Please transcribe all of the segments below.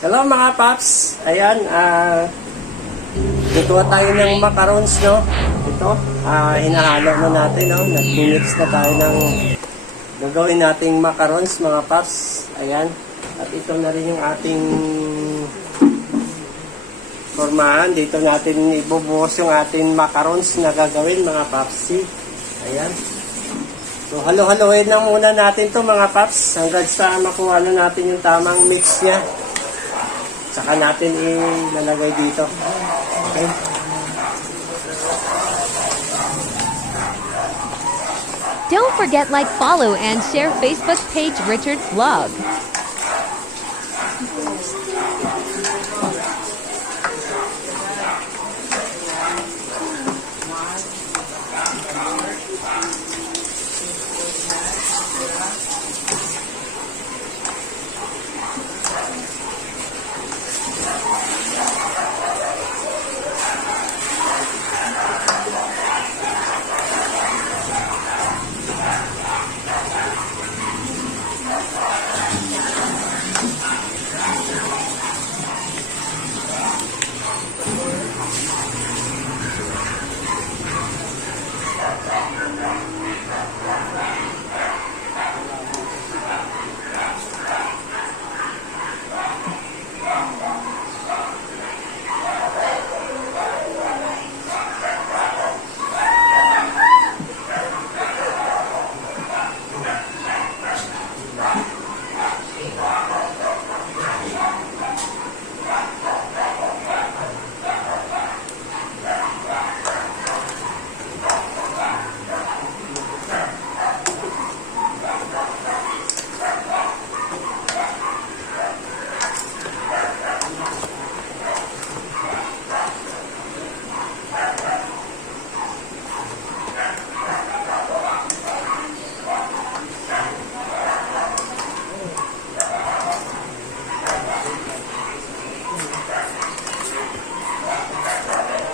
Hello mga paps. Ayan, lutuan tayo ng macarons, no? Ito, hinahalo na natin, no? Nag-mix na tayo ng gagawin nating macarons, mga paps. Ayan. At ito na rin yung ating formahan. Dito natin ibubuhos yung ating macarons na gagawin, mga paps. Ayan. So, halo-haloin na muna natin to mga paps hanggang sa makuha na natin yung tamang mix niya. Saka natin ilalagay dito. Okay? Don't forget like, follow, and share Facebook page Richard Vlog.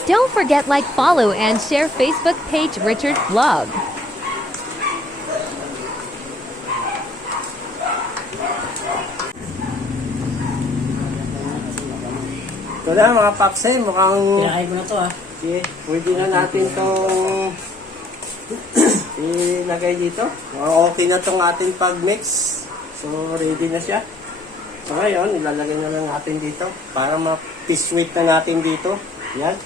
Don't forget like, follow, and share Facebook page Richard Vlog. Ito na mga paps, mukhang Pinakain ko na to sige, pwede na natin itong ilagay dito. Okay na itong ating pag-mix. So, ready na siya. So, ngayon, ilalagay na lang natin dito para ma-piswit na natin dito. Yan.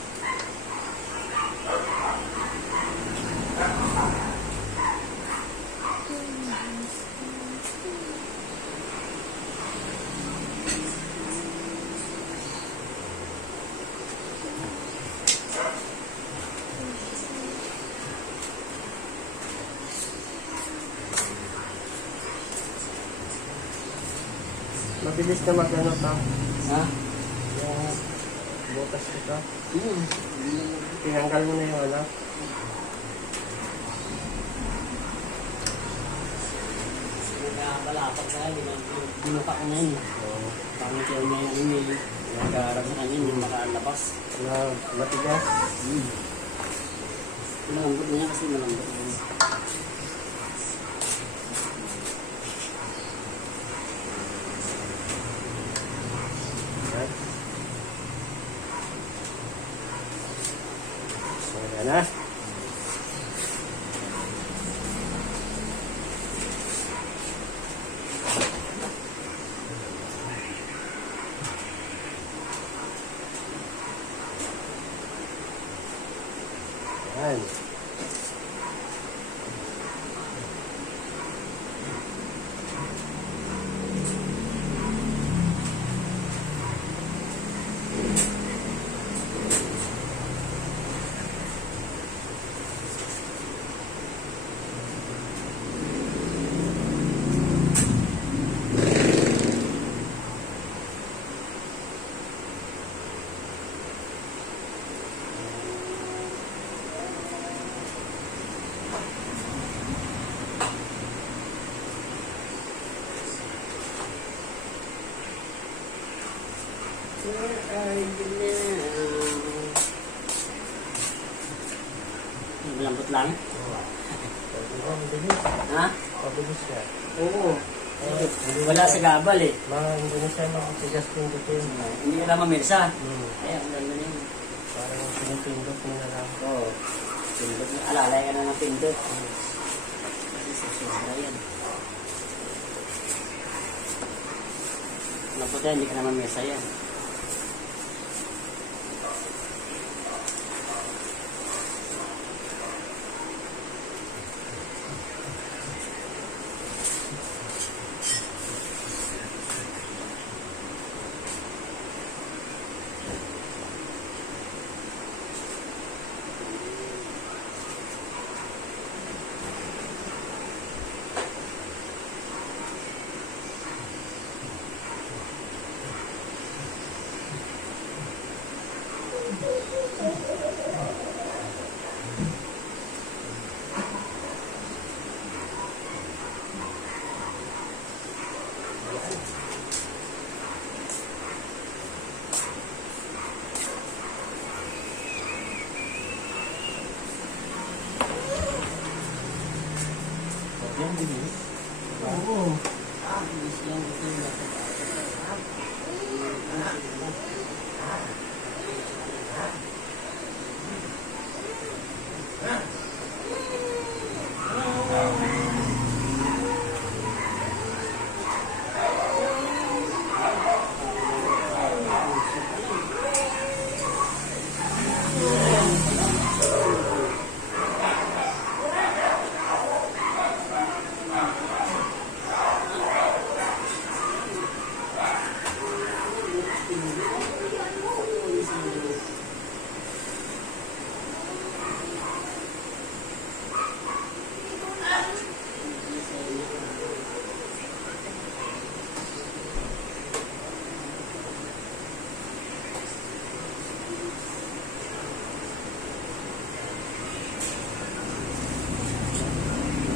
Mabilis na mag-ano to. Ha? Yung butas ito. Tinanggal mo na yung ano. Nagkakapalapat sa akin. Binuka ko na yun. Parang kayo na yung email. Nagkaharap sa kanya, hindi makalabas. Na matigas. Malambot na yan kasi malambot na yan. Yan. So, yan na. Yan. Malambot lang. Mabilis. Ha? Mabilis siya. Oo. Wala sa gabal eh. Hindi na siya magtigas pindutin. Hindi ka naman mirsa. Hmm. Ay, ang ganda na yun. Parang pinipindot mo na lang. Oo. Pindot na. Alalay ka na ng pindot. Kasi sa sobra yan. Naputi, hindi ka naman mirsa yan. Yan, bilis. Oo. Bilis yan.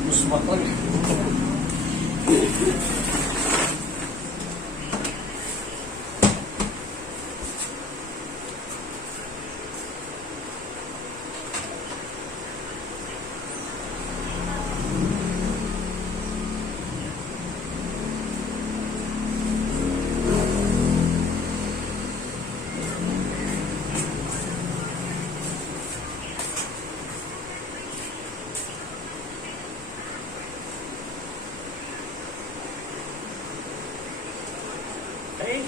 Musmakol. Okay.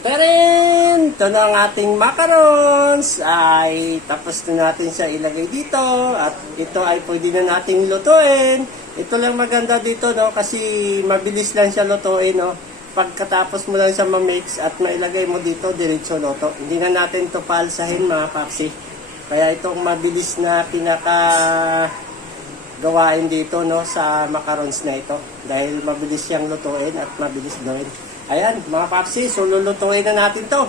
Tarin! Ito na ang ating macarons. Ay tapos na natin siya ilagay dito. At ito ay pwede na nating lutuin. Ito lang maganda dito, no? Kasi mabilis lang siya lutuin, no? Pagkatapos mo lang siya ma-mix at mailagay mo dito, diretso luto. Hindi na natin ito paalsahin, mga papsi. Kaya itong mabilis na gawain dito, no, sa macarons na ito, dahil mabilis siyang lutuin at mabilis gawin. Ayan, mga papsi, so lulutuin na natin to.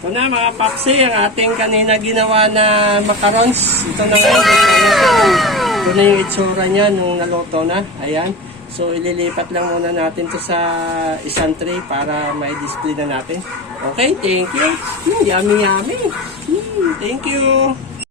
Ito na, mga papsi, ang ating kanina ginawa na macarons. Ito na ngayon. Ito na yung itsura niya nung naluto na. Ayan. So, ililipat lang muna natin to sa isang tray para may display na natin. Okay, thank you. Yummy, yummy. Thank you.